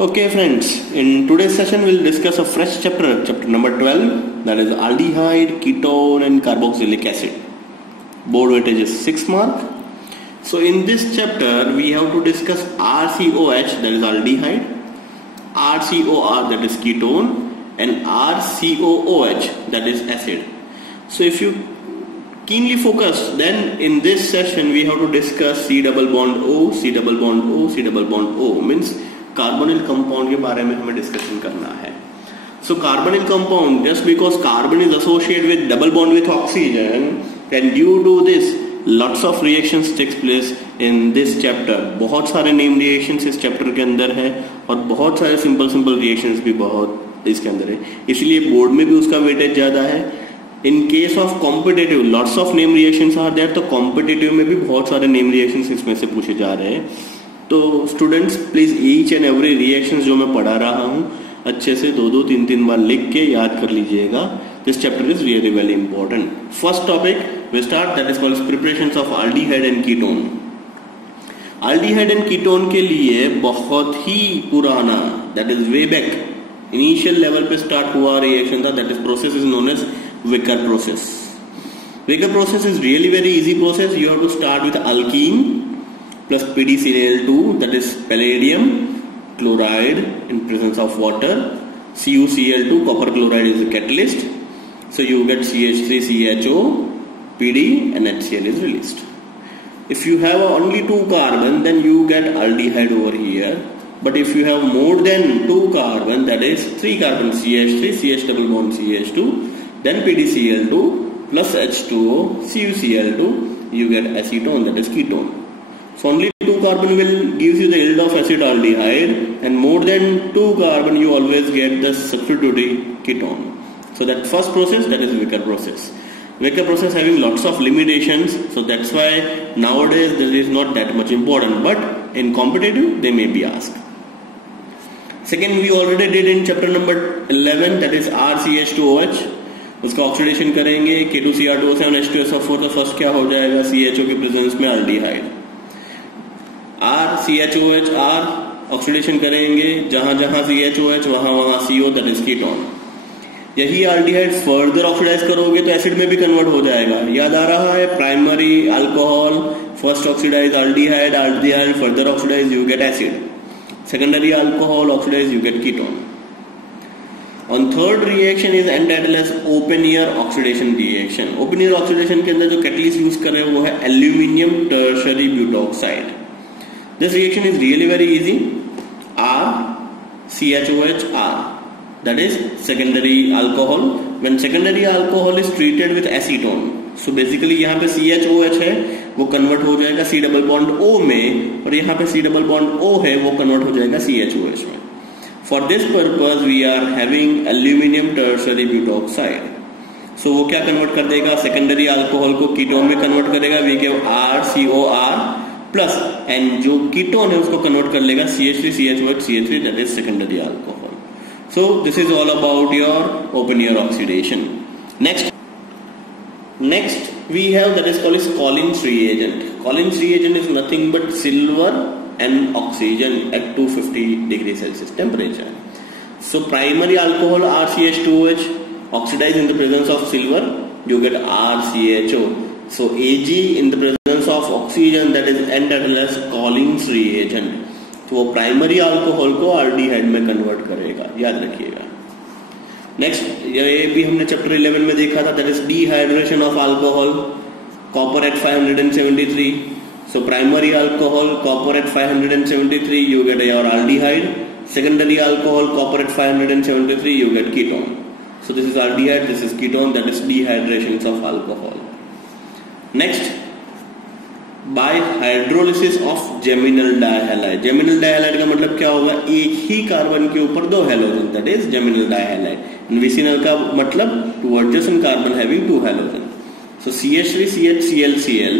Okay friends, in today's session we'll discuss a fresh chapter number 12, that is aldehyde, ketone and carboxylic acid. Board weightage is 6 mark. So in this chapter we have to discuss RCOH, that is aldehyde, RCOR, that is ketone, and RCOOH, that is acid. So if you keenly focus, then in this session we have to discuss C double bond O, C double bond O, C double bond O, means carbonyl compound के बारे में हमें discussion करना है. So carbonyl compound, just because carbon is associated with double bond with oxygen, and due to this lots of reactions takes place in this chapter. बहुत सारे name reactions इस chapter के अंदर है और बहुत सारे सिंपल रिएक्शंस भी बहुत इसके अंदर है, इसलिए बोर्ड में भी उसका वेटेज ज्यादा है. In case of competitive lots of name reactions are there, तो कॉम्पिटेटिव में भी बहुत सारे नेम रिएक्शंस इसमें से पूछे जा रहे हैं. तो students please each and every reaction जो मैं पढ़ा रहा हूं अच्छे से 2-2, 3-3 बार लिख के याद कर लीजिएगा. This chapter is really very important. First topic we start, that is called preparations of aldehyde and ketone. Aldehyde and ketone के लिए बहुत ही पुराना, that is way back initial level पे स्टार्ट हुआ रिएक्शन था. That is process is known as Wacker process. Wacker process is really very easy process. You have to start with alkene plus PdCl2, that is palladium chloride in presence of water. CuCl2, copper chloride is a catalyst, so you get CH3CHO, Pd and HCl is released. If you have only 2 carbon, then you get aldehyde over here. But if you have more than 2 carbon, that is 3 carbon, CH3, CH double bond CH2, then PdCl2 plus H2O, CuCl2, you get acetone, that is ketone. So only 2 carbon will gives you the yield of acetaldehyde, and more than 2 carbon you always get the substitutory ketone. So that first process, that is Vicker process. Vicker process having lots of limitations, so that's why nowadays this is not that much important, but in competitive they may be asked. Second we already did in chapter number 11, that is RCH2OH. उसका oxidation करेंगे, K2Cr2O7 H2SO4, तो first क्या हो जाएगा, CHO के presence में aldehyde. RCHOH oxidation करेंगे, जहां जहां CHOH वहां CO, दैट इज कीटोन. यही अल्डिहाइड फर्दर ऑक्सीडाइज करोगे तो एसिड में भी कन्वर्ट हो जाएगा. याद आ रहा है, primary alcohol first oxidize aldehyde, aldehyde further oxidize you get acid. Secondary alcohol oxidize you get ketone. On third reaction is entitled as Oppenauer oxidation reaction. Oppenauer oxidation के अंदर जो catalyst use कर रहे हैं वो है aluminium tertiary butoxide. This reaction is really very easy. RCHOH, that is secondary alcohol. When secondary alcohol is treated with acetone, so basically यहाँ पे CHOH है वो कन्वर्ट हो जाएगा C double bond O में, और यहाँ पे C double bond O है वो कन्वर्ट हो जाएगा CHOH में. For this purpose we are having aluminium tertiary butoxide. So वो क्या कन्वर्ट कर देगा, सेकेंडरी अल्कोहल को कीटोन में कन्वर्ट करेगा. वी के RCOR प्लस, एंड जो कीटोन है उसको कन्वर्ट कर लेगा CH3CHOH CH3, that is secondary alcohol. So this is all about your Oppenauer oxidation. Next we have, that is called Collins reagent. Collins reagent is nothing but silver and oxygen at 250 degrees Celsius temperature. So primary alcohol RCH2OH oxidized in the presence of silver, you get RCHO. So Ag in the presence of oxygen, that is entitled as Collins reagent. तो वो primary alcohol को aldehyde में convert करेगा, याद रखिएगा. Next ये भी हमने चैप्टर 11 में देखा था, that is dehydration of alcohol, copper at 573. So primary alcohol copper at 573 you get your aldehyde. Secondary alcohol copper at 573 you get ketone. So this is aldehyde, this is ketone, that is dehydration of alcohol. Next, by hydrolysis of geminal dihalide. Geminal dihalide का मतलब क्या होगा, एक ही carbon के ऊपर 2 halogen, that is geminal dihalide. Vicinal का मतलब two adjacent carbon having 2 halogen. So CH3CHClCl,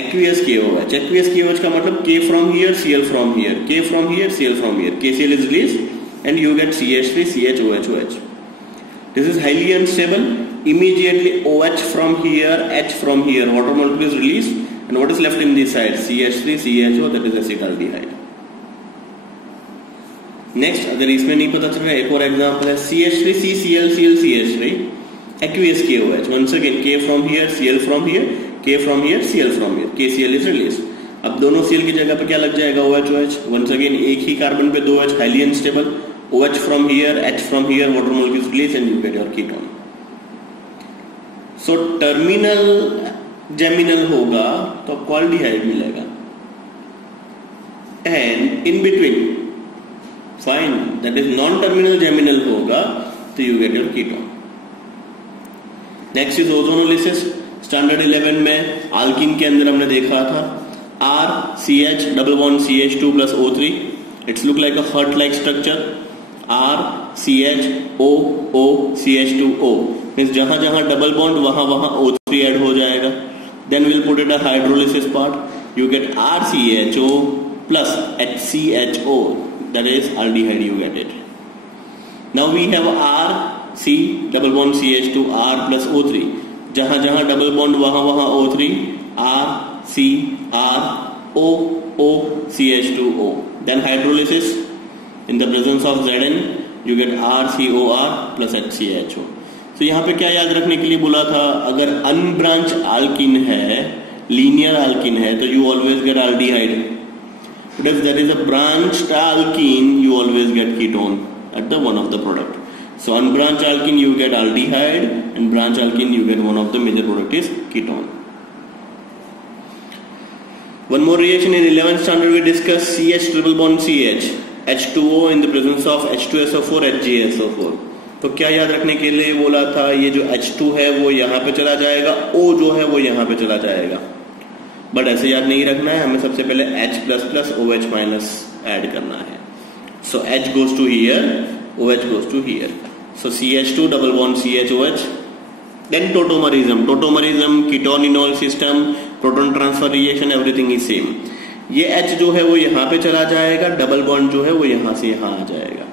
aqueous KOH. Aqueous KOH का मतलब K from here, Cl from here, K from here, Cl from here. KCl is released and you get CH3CHOH. This is highly unstable. Immediately OH from here, H from here, water molecule is released, and what is left in this side? CH3CHO, that is acetaldehyde. Next, अगर इसमें नहीं पता चल रहा है, एक और example है CH3CCl aqueous KOH. Once again, K from here, Cl from here, K from here, Cl from here. KCl is released. अब दोनों Cl की जगह पे क्या लग जाएगा? OH. Once again, एक ही कार्बन पे दो H, highly unstable. OH from here, H from here, water molecules release and you get your ketone. So terminal geminal होगा तो आपको aldehyde मिलेगा. And in between, fine, that is non-terminal geminal होगा तो you get your ketone. Next is ozonolysis. Standard 11 में आल्किन के अंदर हमने देखा था RCH double bond CH2 plus O3. It's look like a heart like structure. RCHOO CH2O means जहां जहां डबल बॉन्ड वहां वहां O3 ऐड हो जाएगा. Then will put it a hydrolysis part. You get RCHO plus HCHO, that is aldehyde. You get it. Now we have C double bond CH2 R plus O3. जहां जहां double bond वहां वहां O3. R C R O O CH2O. Then hydrolysis in the presence of Zn you get RCOR plus HCHO. तो यहाँ पे क्या याद रखने के लिए बोला था? अगर अनब्रांच आल्किन है, लीनियर आल्किन है, तो you always get aldehyde. But if there is a branched alkene, you always get ketone at the one of the product. So unbranched alkene you get aldehyde, and branched alkene you get one of the major product is ketone. One more reaction in 11th standard we discussed CH triple bond CH H2O in the presence of H2SO4 HgSO4. तो क्या याद रखने के लिए बोला था? ये जो H2 है वो यहाँ पे चला जाएगा, O जो है वो यहाँ पे चला जाएगा. बट ऐसे याद नहीं रखना है, हमें सबसे पहले H++ OH- ऐड करना है. So H goes to here, OH goes to here. So CH2 double bond CHOH. Then tautomerism. Tautomerism, ketonenol system, proton transfer reaction, everything is same. ये H जो है वो यहाँ पे चला जाएगा, डबल बॉन्ड जो है वो यहाँ से यहाँ आ जाएगा.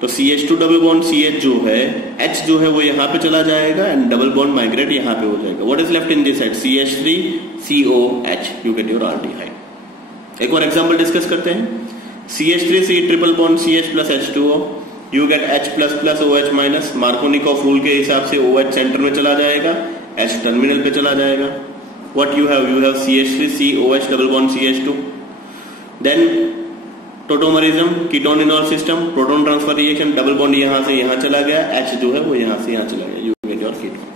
तो CH2 डबल बॉन्ड CH जो है, H जो है वो यहाँ पे चला जाएगा एंड डबल बॉन्ड माइग्रेट यहाँ पे हो जाएगा. What is left in this side? CH3 COH. You get your aldehyde. एक और एग्जांपल डिस्कस करते हैं. CH3 C triple bond CH plus H2O. You get H++ OH-. Markovnikov rule के हिसाब से OH सेंटर में चला जाएगा, H टर्मिनल पे चला जाएगा. What you have? You have CH3 COH double bond CH2. Then tautomerism, ketonenol system, proton transfer reaction, double bond यहां से यहां चला गया, H जो है वो यहां से यहां चला गया. You get your ketone.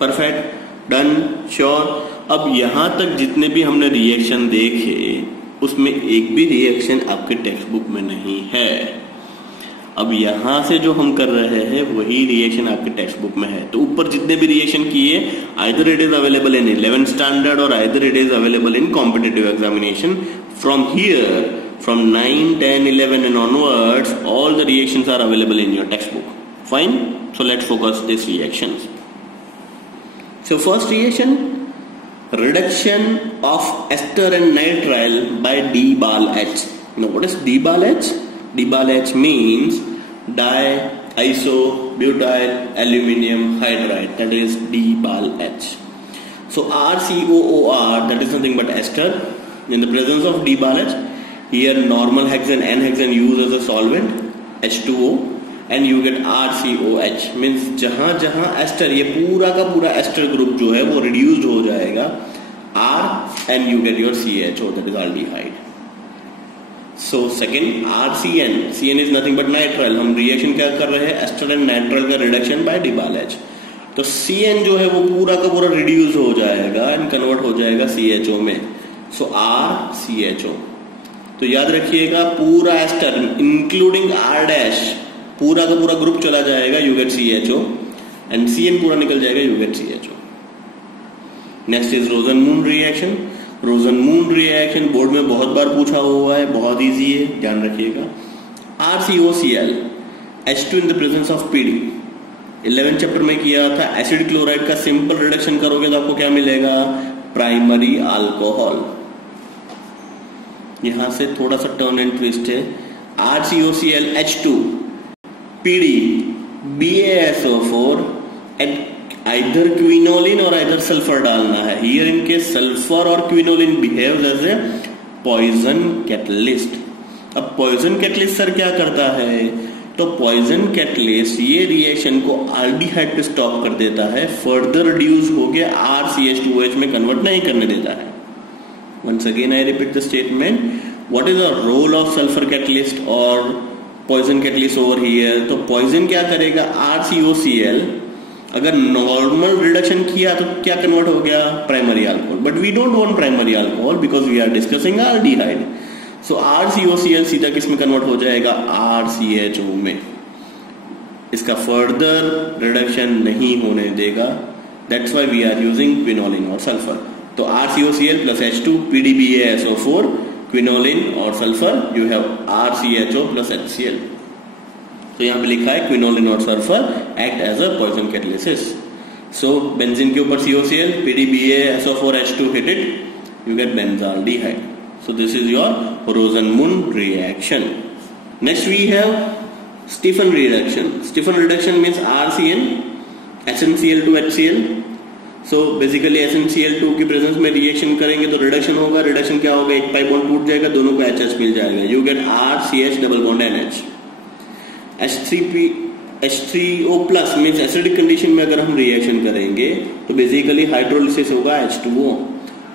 Perfect, done, sure. अब यहां तक जितने भी हमने रिएक्शन देखे उसमें एक भी रिएक्शन आपके टेक्स्ट बुक में नहीं है. अब यहां से जो हम कर रहे हैं वही रिएक्शन आपके टेक्स्ट बुक में है. तो ऊपर जितने भी रिएक्शन किए, either it is available in 11th standard और either it is available in competitive examination. From here, from 9, 10, 11 and onwards, all the reactions are available in your textbook. Fine. So let's focus these reactions. So first reaction, reduction of ester and nitrile by D-Bal-H. Now what is D-Bal-H? D-Bal-H means di-isobutyl aluminum hydride, that is D-Bal-H. So RCOOR, that is nothing but ester. In the presence of D-Bal-H, here normal hexane N-hexane used as a solvent, H2O, and you get RCOH. means जहां जहां ester, ये पूरा का पूरा ester group जो है वो reduced हो जाएगा R, and you get your CHO, that is aldehyde. So second, RCN. CN is nothing but nitrile. हम रिएक्शन क्या कर रहे हैं? एस्टर एंड नाइट्राइल का रिडक्शन बाय D-Bal-H. तो CN जो है वो पूरा का पूरा रिड्यूस हो जाएगा एंड कन्वर्ट हो जाएगा CHO में. सो RCHO. तो याद रखिएगा पूरा एस्टर इंक्लूडिंग R' पूरा का पूरा ग्रुप चला जाएगा, you get CHO, and CN पूरा निकल जाएगा, you get CHO. Next is Rosenmund reaction. Rosenmund reaction board में बहुत बार पूछा हुआ है, बहुत इजी है, ध्यान रखिएगा. RCOCl H2 in the presence of PD. 11th chapter में किया था. एसिड क्लोराइड का सिंपल रिडक्शन करोगे तो आपको क्या मिलेगा? Primary alcohol. यहां से थोड़ा सा टर्न एंड ट्विस्ट है. RCOCl H2 PD BaSO4 and either quinoline और आइदर सल्फर डालना है. हियर इनके सल्फर और quinoline behaves as a poison catalyst. अब पॉइजन कैटलिस्ट सर क्या करता है, तो पॉइजन कैटलिस्ट ये रिएक्शन को आल्डिहाइड पे स्टॉप कर देता है, फर्दर रिड्यूस होके RCH2OH में कन्वर्ट नहीं करने देता है। Once again I repeat the statement, what is the role of sulphur catalyst और पॉइजन कैटलिस्ट ओवर हियर। तो पॉइजन क्या करेगा, RCOCl अगर नॉर्मल रिडक्शन किया तो क्या कन्वर्ट हो गया, primary alcohol, but we don't want primary alcohol because we are discussing aldehyde. सो RCOCl सीधा किस में कन्वर्ट हो जाएगा, RCHO में, इसका फर्दर रिडक्शन नहीं होने देगा, that's why we are using quinoline और सल्फर। तो RCOCl plus H2 PDBaSO4 quinoline और sulphur, you have RCHO plus HCl। तो यहां पे लिखा है क्विनोलिन और sulphur act as a poison catalysis. So benzene के ऊपर COCl, PDBaSO4H2 hit it, you get benzaldehyde. So this is your Rosenmund reaction. Next we have Stephan reduction. Stephan reduction means RCN HNCl to HCl. So basically HNCl2 की presence में reaction करेंगे तो reduction होगा, reduction क्या होगा, एक pi bond टूट जाएगा, दोनों को HH मिल जाएगा, you get RCH double bond NH। H3O plus means acidic condition में अगर हम रिएक्शन करेंगे तो बेसिकली हाइड्रोलिसिस होगा H2O।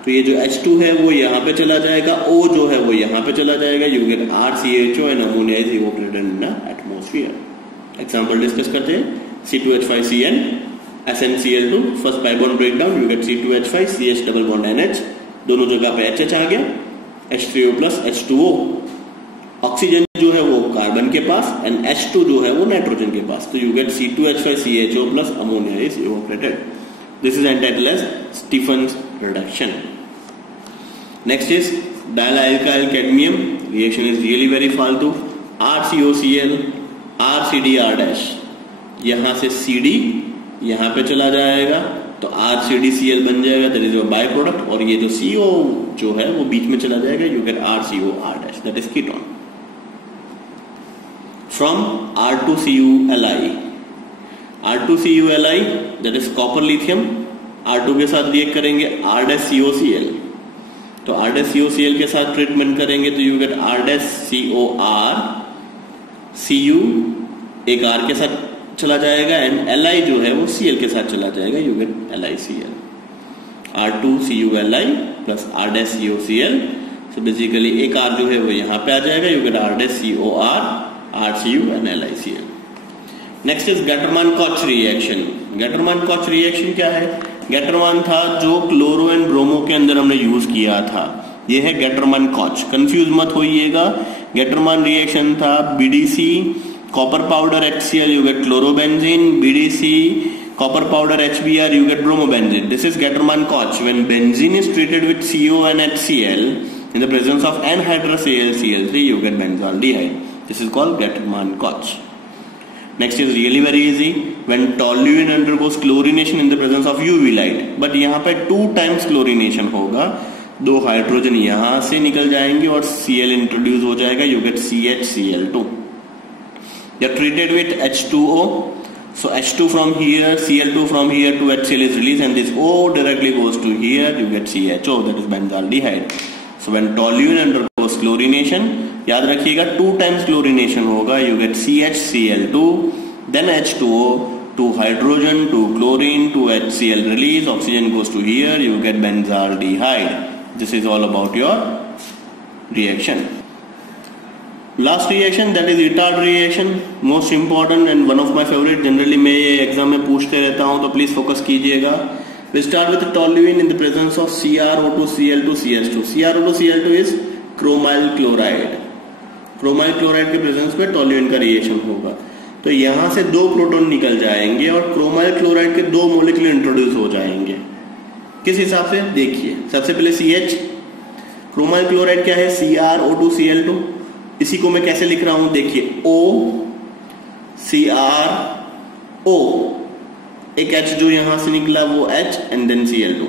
तो ये जो H2 है वो यहाँ पे चला जाएगा, O जो है वो यहाँ पे चला जाएगा, you get RCHO and ammonia is evaporated in the atmosphere. Example discuss करते हैं, C2H5Cn SnCl2 first pi bond break down, you get C2H5 CH double bond NH, दोनों जगह पे HH आ गया, H3O प्लस H2O, ऑक्सीजन जो है वो carbon के पास एंड H2 जो है वो नाइट्रोजन के पास, तो you get C2H5CHO plus ammonia is evaporated. This is entitled as Stephen's reduction. Next is dialkyl cadmium. Reaction is really very फालतू। RCOCl RCdR', यहां से CD यहां पे चला जाएगा तो RCdCl बन जाएगा, that is your by product, और ये जो CO जो है वो बीच में चला जाएगा, you gate RCOR', that is ketone. From R2CuLi, R2CuLi that is copper lithium, R2 के साथ रिएक्ट करेंगे R'COCl, तो R'COCl के साथ ट्रीटमेंट करेंगे तो यू गेट R'COR, Cu एक R के साथ चला जाएगा एंड Li जो है वो Cl के साथ चला जाएगा, you get LiCl। R2CuLi plus R'COCl, so basically एक R जो है वो यहाँ पे आ जाएगा, you get R'COR, RCu and LiCl। Next is Gattermann Koch reaction. Gattermann Koch reaction क्या है, गैटरमान था जो क्लोरो एंड ब्रोमो के अंदर हमने यूज किया था, ये है गैटरमान-कॉच, कंफ्यूज मत होइएगा। गैटरमान रिएक्शन था BDC copper powder HCl, you get chlorobenzene, BDC copper powder HBr, you get bromobenzene. This is Gutterman-Koch. When benzene is treated with CO and HCl in the presence of anhydrous AlCl3, you get benzaldehyde. This is called Gutterman-Koch. Next is really very easy. When toluene undergoes chlorination in the presence of UV light, but यहाँ पे 2 times chlorination होगा, 2 hydrogen यहाँ से निकल जाएंगे और Cl introduce हो जाएगा, you get CHCl2. They are treated with H2O. So H2 from here, Cl2 from here to HCl is released, and this O directly goes to here. You get CHO, that is benzaldehyde. So when toluene undergoes chlorination, याद रखिएगा 2 times chlorination होगा. You get CHCl2, then H2O, 2 hydrogen, 2 chlorine, 2 HCl release. Oxygen goes to here. You get benzaldehyde. This is all about your reaction. Last reaction that is Etard reaction, most important and one of my favourite. Generally मैं ये exam में पूछते रहता हूं, तो please focus कीजिएगा. We start with toluene in the presence of CrO2Cl2 CH2. CrO2Cl2 is chromyl chloride. Chromyl chloride के presence में टोल्यूइन का रिएक्शन होगा. तो यहां से 2 प्रोटॉन निकल जाएंगे और क्रोमाइल क्लोराइड के 2 मोलिक्यूल इंट्रोड्यूस हो जाएंगे. किस हिसाब से देखिए, सबसे पहले CH, क्रोमाइल क्लोराइड क्या है, CrO2Cl2. इसी को मैं कैसे लिख रहा हूं देखिए, O CrO, एक H जो यहां से निकला वो H and then Cl2.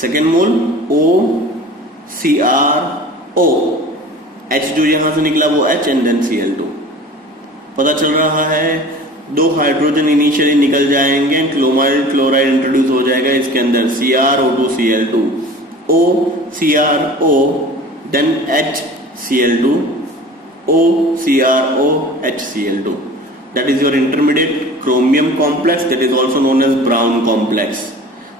Second mole O CrO, H जो यहां से निकला वो H एंड देन Cl2. पता चल रहा है 2 हाइड्रोजन इनिशियली निकल जाएंगे, क्रोमाइल क्लोराइड इंट्रोड्यूस हो जाएगा इसके अंदर, CrO2Cl2, O CrO, then H Cl2 OCRO HCl2. That is your intermediate chromium complex, that is also known as brown complex.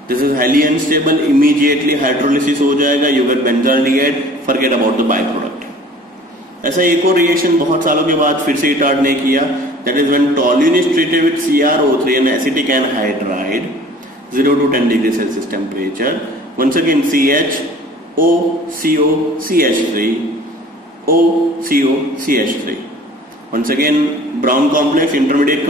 This is highly unstable, immediately hydrolysis हो जाएगा, you get benzaldehyde, forget about the byproduct. ऐसा एक और reaction बहुत सालों के बाद फिर से इटार्ड ने किया, that is when toluene is treated with CrO3 and acetic anhydride, 0 to 10 degrees Celsius temperature. Once again CHOCOCH3, OCOCH3. Once again brown complex, intermediate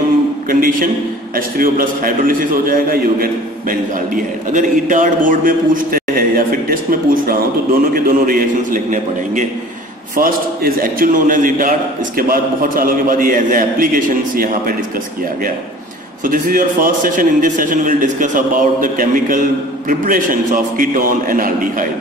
condition, H3O plus hydrolysis हो जाएगा, you get benzaldehyde. अगर Etard board में पूछते हैं या फिर test में पूछ रहा हूं तो दोनों के दोनों रिएक्शंस लिखने पड़ेंगे. First is actual known as Etard, इसके बाद बहुत सालों के बाद ये एज ए एप्लीकेशंस यहाँ पे डिस्कस किया गया. So this is your first session. In this session we'll discuss about the chemical preparations of ketone and aldehyde.